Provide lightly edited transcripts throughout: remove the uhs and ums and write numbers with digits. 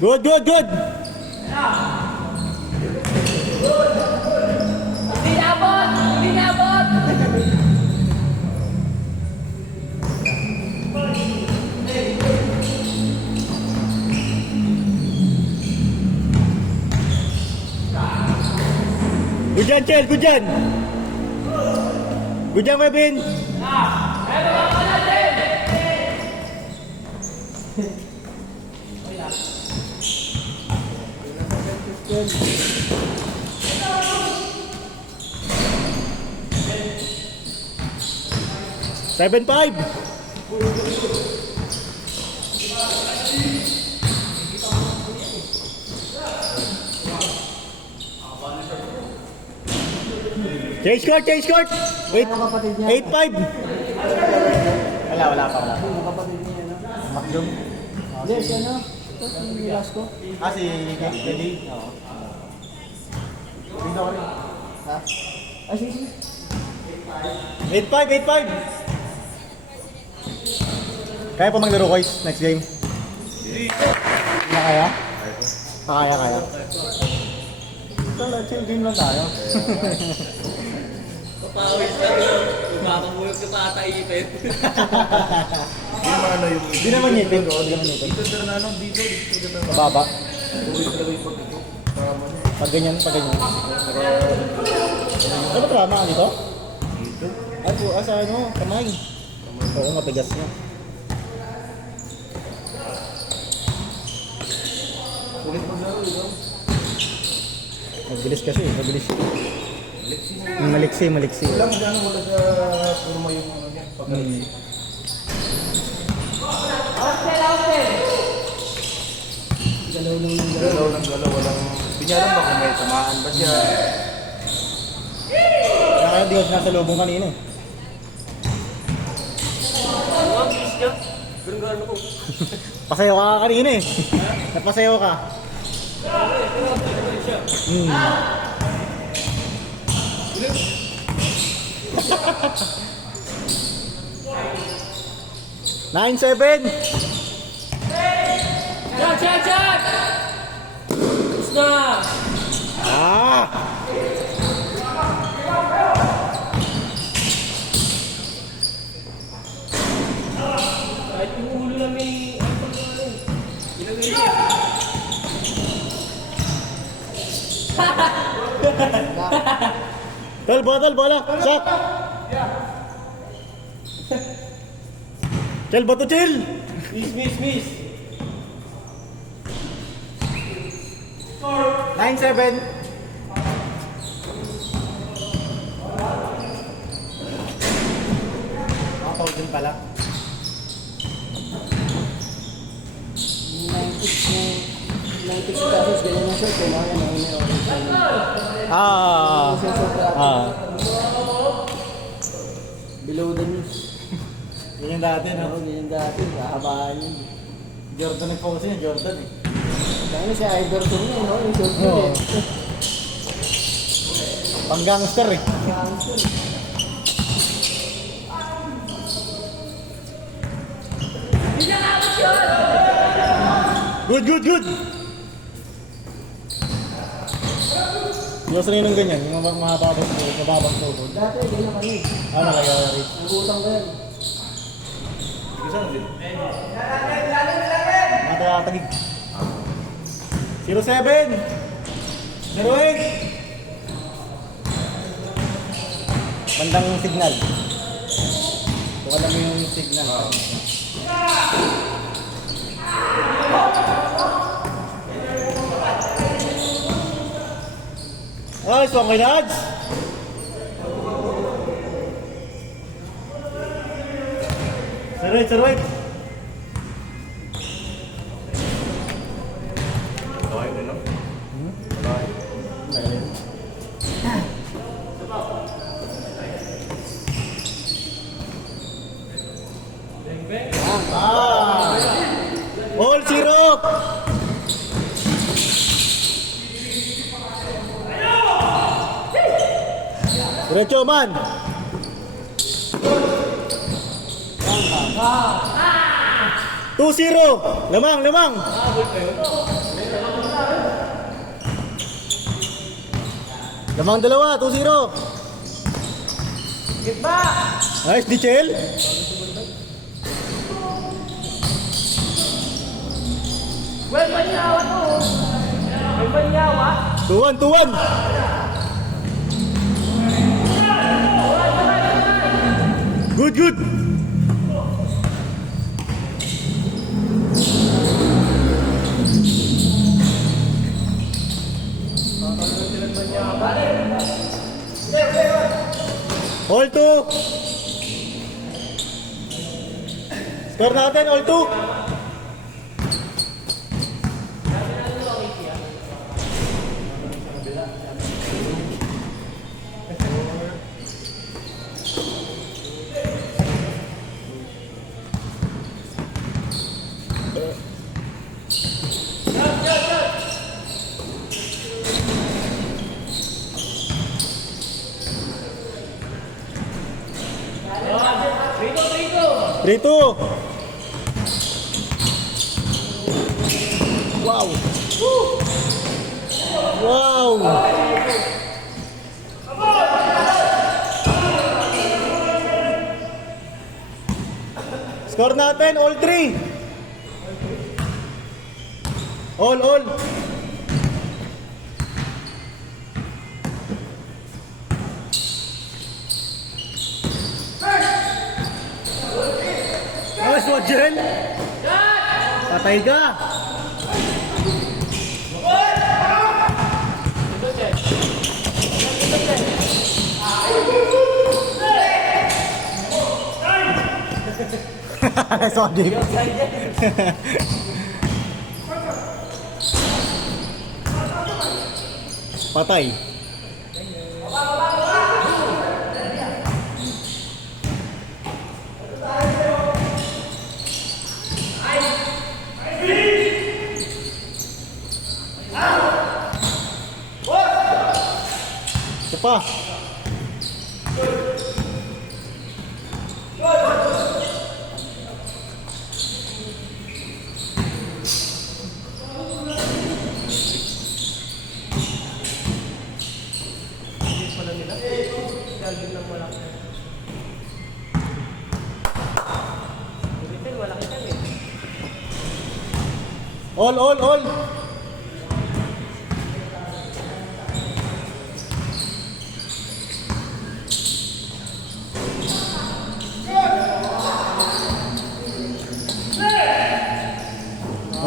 Good, good, good. Hindi nabot! Hindi nabot! Good dyan, Chel. Good dyan. Good dyan, Webin. Seven five. Change court, change court. Eight, 8-5. Wala pa. Kapatid niya, no? Makdum. Hindi, si ano? Ito, si Velasco. Si Kelly. Oo. Dito ko rin. Ha? Ay, sige. 8-5, 8-5. Kaya pa maglaro, guys, next game? Kaya? Kaya. Chill game lang tayo. Papawis ka rin. Makakabulog ka pa ata ipit. Hindi naman ngipin. Dito na ano, dito Mababa. tuloy talaga yung pagdito. Pag ganyan. Ano ba tama dito? Dito. Ay, sa ano, kamay. Oo, matigas na. Ulit maglaro, ito. Mabilis kasi, mabilis. Maliksi. Wala wala sa turma yung ano niya. Pagkalit. Galaw. Walang... Binyaran ba kung may tamaan ba siya? Kaya di ko nasa lubong kanina eh. Ang bilis niya. Ganun ko. Pasayaw ka kanina eh. Napasayaw ka. Nine, 7. Shot! Tapos na! Ah! Kahit yung ulo na may... Ilagay niya. Tol, bola. Sak! Chill, bato chill! Miss! 9-7. Makapaw din pala. 96 pesos, ganyan na siya. Kailangan na may orange. Below the knees. Yun yung dati, no? Ano, ganyan dati. Kahabaan yun. Jordan nag-pause niya, Jordan eh. Kaya si Iverson yun, no? Yung short yun Oo. eh. Pang gangster eh. Gangster. Good! Gusto rin ng ganyan, yung mababang tuhod. Dati, ganyan kami. Ano kaya rin? Nagutang ko yan. Isa na din. Matatagig. 07! 08! Bandang signal. Kung alam mo yung signal. Nice one, Nads! Sarwait! Okay din, no? All zero! Diretso man! 2-0. Lamang, lamang. Lamang dalawa, 2-0. Gitba! Nice, Dichel. Well, banyawa to. May banyawa. 2-1, 2-1. Good, good. All two. Score natin, all two. Rito. Wow. Wow. Score natin, all three. All. Nice one, Jen. Patay ka. Sorry. Patay. Isa pa. All.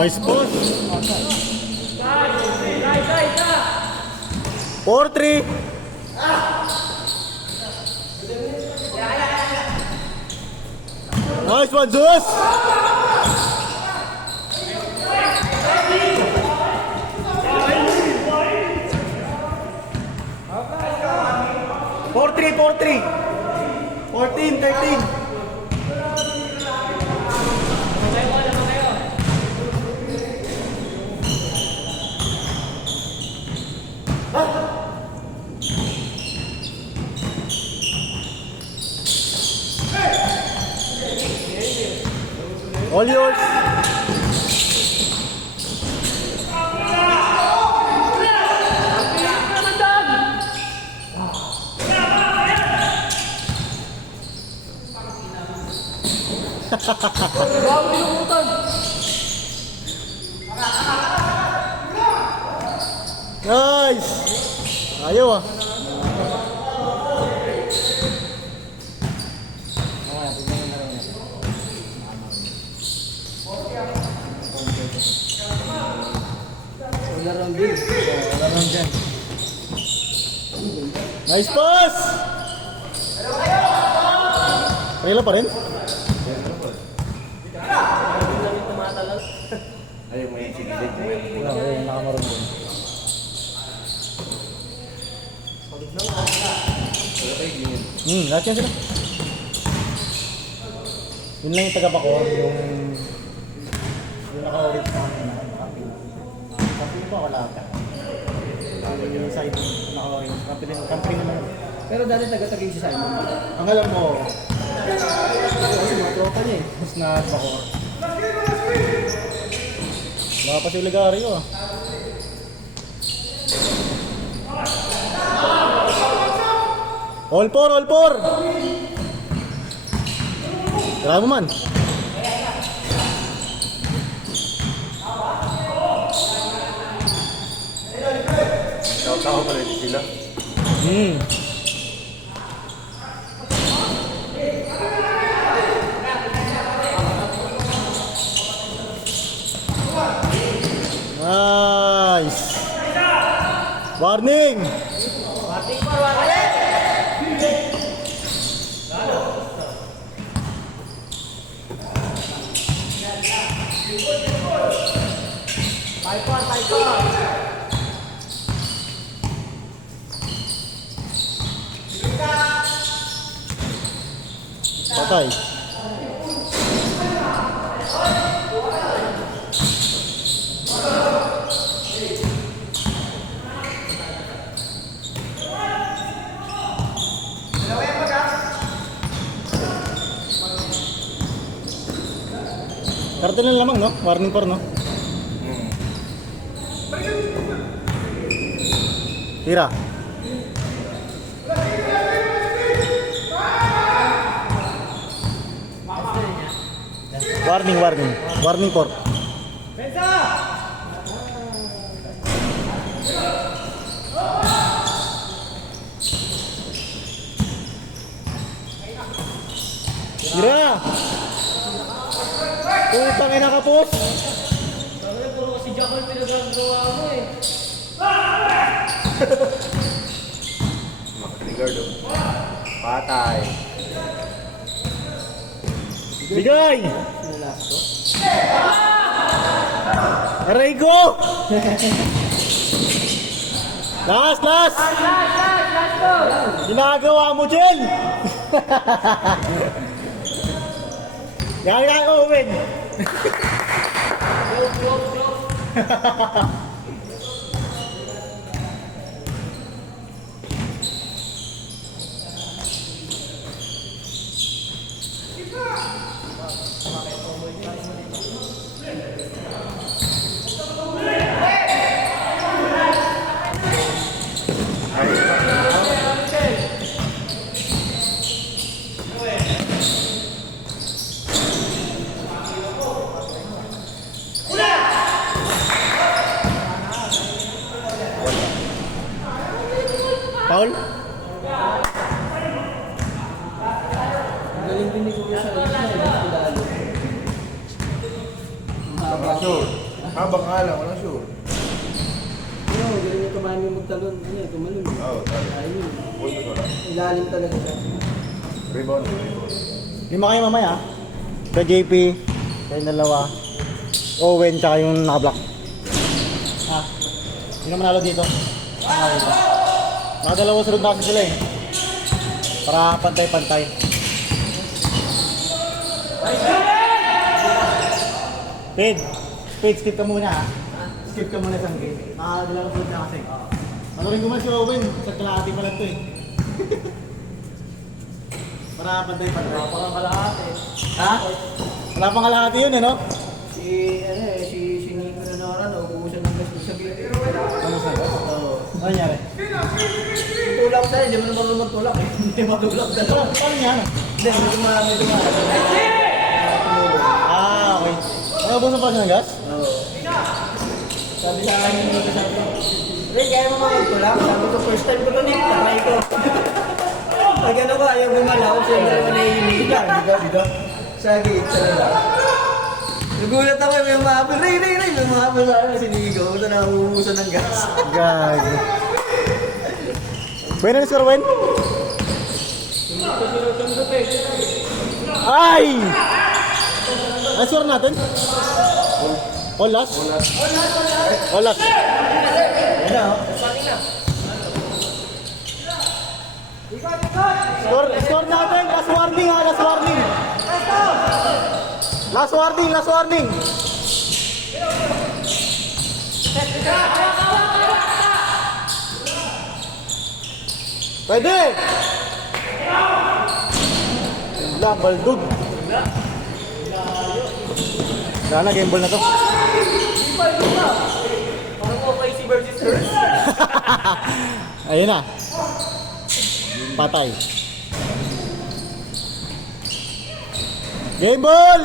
Nice post. 4-3. Nice one, Zeus. Four three. 14-13. All yours. Nice. Ayaw ah. Nice pass! Pangila pa rin? Ayaw mo yung sinilid mo yung Wala, yung nakamarong din. Lahat yan sila. Yun lang yung taga-Bacoor, yung naka-orit sa akin na copy. Copy ba wala ka? Yung side naka-orit, copy naman. Pero dati taga-tagay si Simon. Ang alam mo, Kasi mga tropa niya eh. mas na Bacoor. Wala pa si Oligario ah. All four! Tara mo man. Shout out pala din sila. Nice. Warning. Patay. Karton lang lamang, no? Warning par, no? Tira. Warning por. Tira. Putang ina ka, pos. Sabi puro kasi Jackal pinagagawa mo eh. Makatigard o. Patay. Bigay. Aray ko. Last. Ginagawa mo, Jel. Yan, Owen. Paul? Galing din ni Kuya sa lalo. Wala sure. Habang nga lang, wala sure. Ano, galing yung kumain yung magtalon. Ano, tumalon. Oo, talo. Ayun. Puntos wala. Ilalim talaga siya. Rebound. Lima kayo mamaya. Kay JP, kay dalawa. Owen, tsaka yung naka-block. Ha? Sino manalo dito? Mga dalawang sunod na sila eh. Para pantay-pantay. Pid, skip ka muna ha. Skip ka muna isang game. Mga dalawang sunod na kasi. Ano rin gumawa si Owen? Sa kalahati pa lang ito eh. Para pantay-pantay. Parang kalahati. Ha? Wala pang kalahati yun eh, no? Si Nico na naran, ubusan ng gusto sa gilid. Ano sa gas? Oo. Ano nangyari? Tulak tayo, hindi mo naman magtulak eh. Hindi matulak na lang. Paano niya? Hindi, medyo marami tumakas. Ah, okay. Ano ba sa ng gas? Oo. Sabi sa akin yung Nico, sabi ko, Ray, kaya mo magtulak? Sabi ko, first time ko nun eh, try ko. Pag ano ko, ayaw bumalaw, siya na naman nahihiliga. Biga. Sa gate, sa lala. Nagulat ako yung mahabol. Ray! May mahabol sa akin si Nico. Ito na umuusan ng gas. Gago. Bueno, Sir Wen? Ay! Ang score natin? All last? All last. Ano? Score natin. Last warning ha, last warning. Last warning. Pwede! Wala, baldog. Wala na, game ball na to. Parang okay si versus Earth. Ayun na. Patay. Game ball!